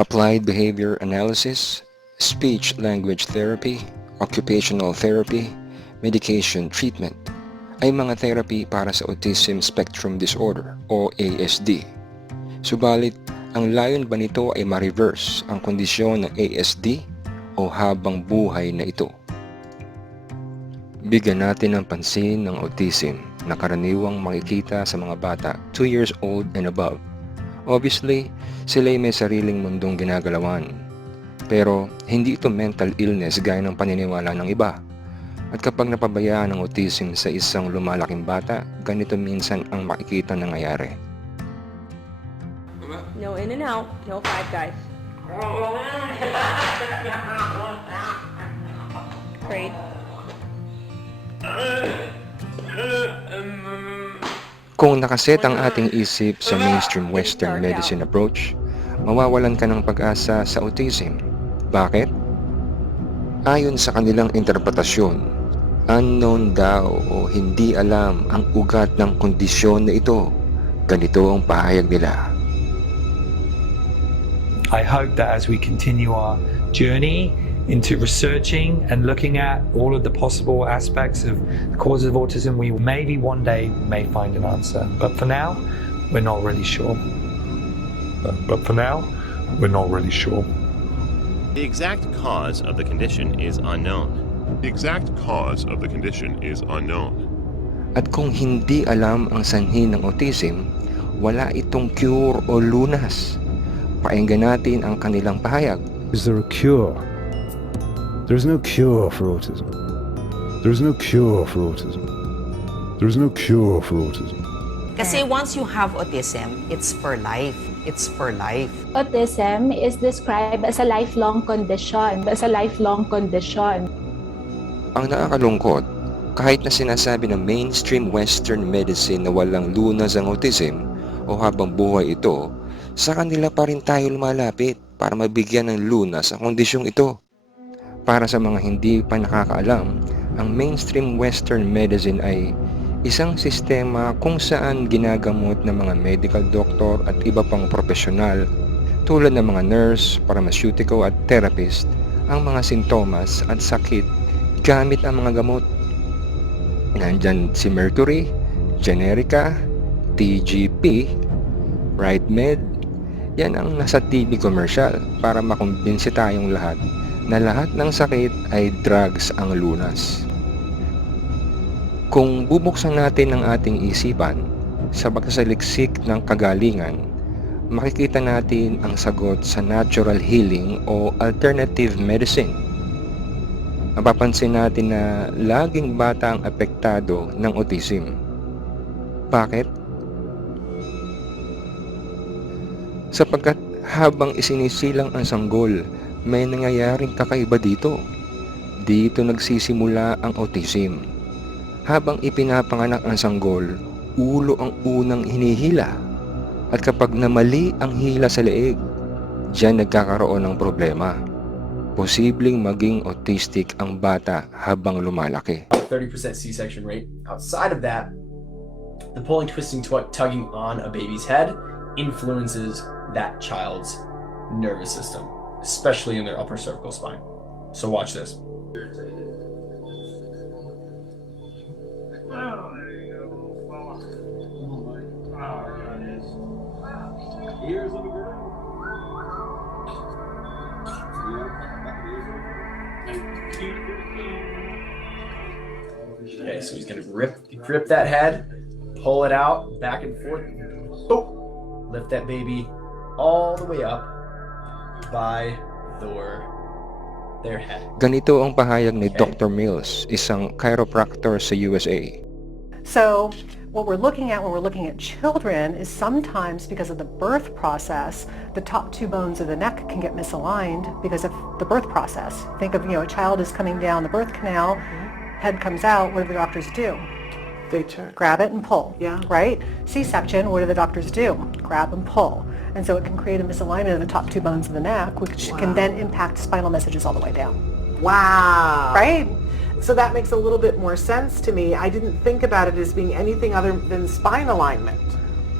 applied behavior analysis, speech-language therapy, occupational therapy, medication treatment ay mga therapy para sa Autism Spectrum Disorder o ASD. Subalit, ang layon ba nito ay ma-reverse ang kondisyon ng ASD o habang buhay na ito? Bigyan natin ng pansin ng autism na karaniwang makikita sa mga bata 2 years old and above. Obviously, sila'y may sariling mundong ginagalawan. Pero hindi ito mental illness gaya ng paniniwala ng iba. At kapag napabayaan ng autism sa isang lumalaking bata, ganito minsan ang makikita nangyayari. No in and out, no five guys. Great. Kung nakaset ang ating isip sa mainstream Western medicine approach, mawawalan ka ng pag-asa sa autism. Bakit? Ayon sa kanilang interpretasyon, unknown daw o hindi alam ang ugat ng kondisyon na ito. Ganito ang pahayag nila. I hope that as we continue our journey into researching and looking at all of the possible aspects of the causes of autism, we maybe one day may find an answer. But for now, we're not really sure. The exact cause of the condition is unknown. At kung hindi alam ang sanhi ng autism, wala itong cure o lunas. Pakinggan natin ang kanilang pahayag. Is there a cure? There's no cure for autism. There's no cure for autism. There's no cure for autism. Kasi once you have autism, it's for life. It's for life. Autism is described as a lifelong condition. Ang nakakalungkot, kahit na sinasabi ng mainstream Western medicine na walang lunas ang autism o habang buhay ito, sa kanila pa rin tayo lumalapit para mabigyan ng lunas ang kondisyong ito. Para sa mga hindi pa nakakaalam, ang mainstream Western medicine ay isang sistema kung saan ginagamot ng mga medical doctor at iba pang profesional tulad ng mga nurse, pharmaceutical at therapist ang mga sintomas at sakit gamit ang mga gamot. Nandyan si Mercury, Generica, TGP, Right Med. Yan ang nasa TV commercial para makumbinsi tayong lahat na lahat ng sakit ay drugs ang lunas. Kung bubuksan natin ang ating isipan sa pagsasaliksik ng kagalingan, makikita natin ang sagot sa natural healing o alternative medicine. Mapapansin natin na laging bata ang apektado ng autism. Bakit? Sapagkat habang isinisilang ang sanggol, may nangyayaring kakaiba dito. Dito nagsisimula ang autism. Habang ipinapanganak ang sanggol, ulo ang unang hinihila. At kapag namali ang hila sa leeg, diyan nagkakaroon ng problema. Posibleng maging autistic ang bata habang lumalaki. 30% C-section rate. Outside of that, the pulling, twisting, tugging on a baby's head influences that child's nervous system, especially in their upper cervical spine. So watch this. Okay, so he's gonna grip that head, pull it out, back and forth, boom, lift that baby all the way up by their head. Ganito ang pahayag ni Dr. Mills, isang chiropractor sa USA. So what we're looking at when we're looking at children is sometimes because of the birth process, the top two bones of the neck can get misaligned because of the birth process. Think of, a child is coming down the birth canal, head comes out, what do the doctors do? They turn. Grab it and pull, Yeah. right? C-section, what do the doctors do? Grab and pull. And so it can create a misalignment of the top two bones of the neck, which can then impact spinal messages all the way down. Wow. Right? So that makes a little bit more sense to me. I didn't think about it as being anything other than spine alignment.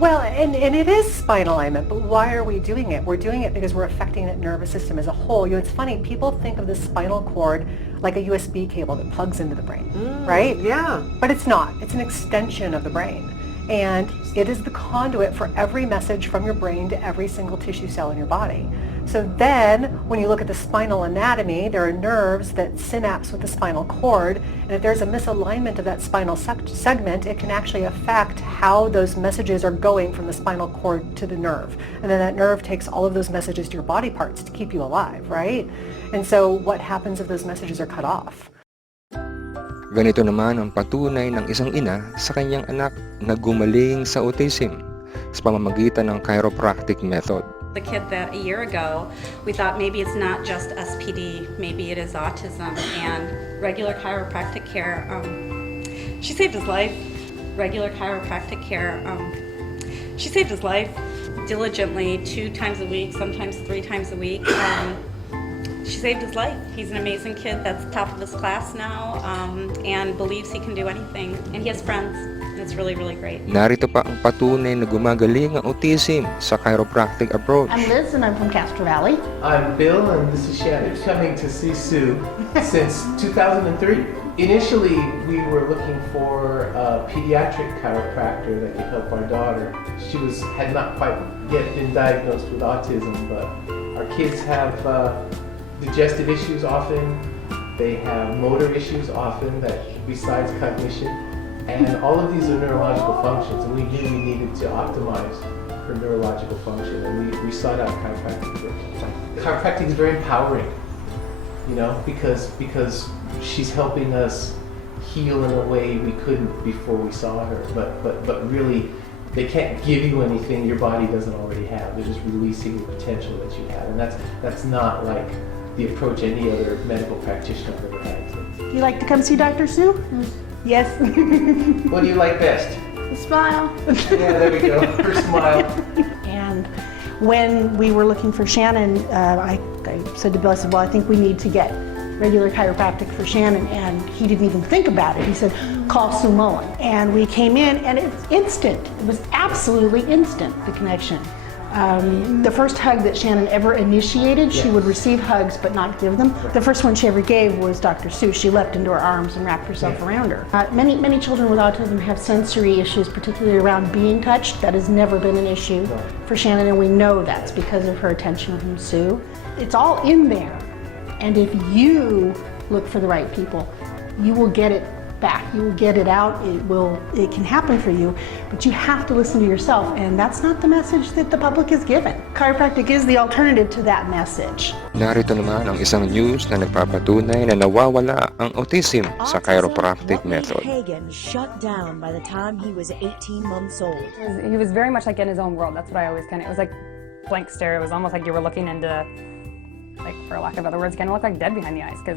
Well, and it is spinal alignment, but why are we doing it? We're doing it because we're affecting that nervous system as a whole. You know, it's funny, people think of the spinal cord like a USB cable that plugs into the brain, right? Yeah. But it's not. It's an extension of the brain. And it is the conduit for every message from your brain to every single tissue cell in your body. So then, when you look at the spinal anatomy, there are nerves that synapse with the spinal cord, and if there's a misalignment of that spinal segment, it can actually affect how those messages are going from the spinal cord to the nerve. And then that nerve takes all of those messages to your body parts to keep you alive, right? And so what happens if those messages are cut off? Ganito naman ang patunay ng isang ina sa kanyang anak na gumaling sa autism sa pamamagitan ng chiropractic method. The kid that a year ago, we thought maybe it's not just SPD, maybe it is autism, and regular chiropractic care, she saved his life. Regular chiropractic care, she saved his life diligently 2 times a week, sometimes 3 times a week, and she saved his life. He's an amazing kid that's top of his class now, and believes he can do anything, and he has friends. It's really, really great. Narito pa ang patunay na gumagaling ang autism sa chiropractic approach. I'm Liz and I'm from Castro Valley. I'm Bill and this is Shannon. Coming to see Sue since 2003. Initially, we were looking for a pediatric chiropractor that could help our daughter. She had not quite yet been diagnosed with autism, but our kids have digestive issues often. They have motor issues often that besides cognition. And all of these are neurological functions, and we knew we needed to optimize her neurological function, and we sought out chiropractic first. Chiropractic is very empowering, you know, because she's helping us heal in a way we couldn't before we saw her. But really, they can't give you anything your body doesn't already have. They're just releasing the potential that you have, and that's not like the approach any other medical practitioner I've ever had. You like to come see Dr. Sue? Yes. What do you like best? The smile. Yeah, there we go. Her smile. And when we were looking for Shannon, I said to Bill, I said, well, I think we need to get regular chiropractic for Shannon, and he didn't even think about it. He said, call Sue Mullen. And we came in, and it's instant. It was absolutely instant, the connection. The first hug that Shannon ever initiated, she would receive hugs but not give them. The first one she ever gave was Dr. Sue. She leapt into her arms and wrapped herself around her. Many children with autism have sensory issues, particularly around being touched. That has never been an issue for Shannon, and we know that's because of her attention from Sue. It's all in there, and if you look for the right people, you will get it back. You will get it out. It can happen for you, but you have to listen to yourself, and that's not the message that the public is given. Chiropractic is the alternative to that message. Narito naman ang isang news na nagpapatunay na nawawala ang autism sa chiropractic method. Hagen shut down by the time he was 18 months old. He was very much like in his own world. That's what I always it was like blank stare. It was almost like you were looking into, like, for lack of other words, kind of looked like dead behind the eyes, because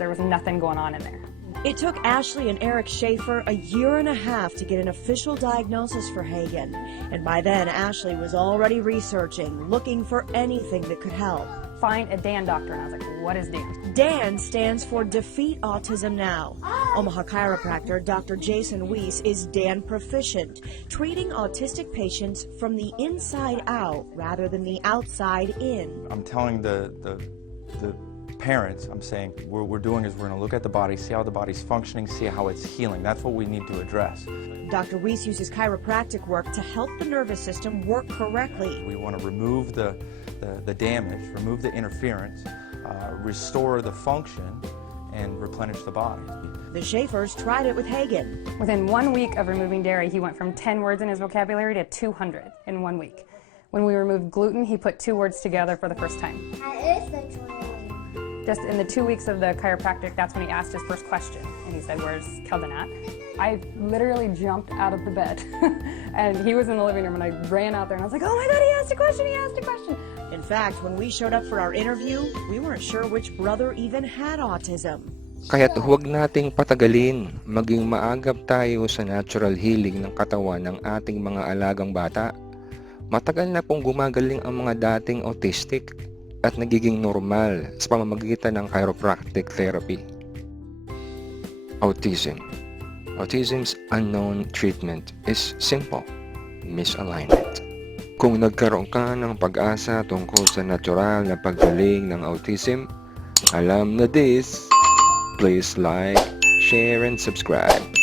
there was nothing going on in there. It took Ashley and Eric Schaefer a year and a half to get an official diagnosis for Hagen. And by then, Ashley was already researching, looking for anything that could help. Find a Dan doctor, and I was like, what is Dan? Dan stands for Defeat Autism Now. Omaha chiropractor Dr. Jason Weiss is Dan proficient, treating autistic patients from the inside out rather than the outside in. I'm telling the parents, I'm saying, what we're doing is we're going to look at the body, see how the body's functioning, see how it's healing. That's what we need to address. Dr. Weiss uses chiropractic work to help the nervous system work correctly. We want to remove the damage, remove the interference, restore the function, and replenish the body. The Schaefers tried it with Hagen. Within 1 week of removing dairy, he went from 10 words in his vocabulary to 200 in 1 week. When we removed gluten, he put 2 words together for the first time. Just in the 2 weeks of the chiropractic, that's when he asked his first question, and he said, where's Keldon at? I literally jumped out of the bed, and he was in the living room, and I ran out there, and I was like, oh my God, he asked a question! In fact, when we showed up for our interview, we weren't sure which brother even had autism. Kaya't huwag nating patagalin, maging maagap tayo sa natural healing ng katawan ng ating mga alagang bata. Matagal na pong gumagaling ang mga dating autistic at nagiging normal sa pamamagitan ng chiropractic therapy. Autism. Autism's unknown treatment is simple. misalignment. Kung nagkaroon ka ng pag-asa tungkol sa natural na paggaling ng autism, alam na this, please like, share, and subscribe.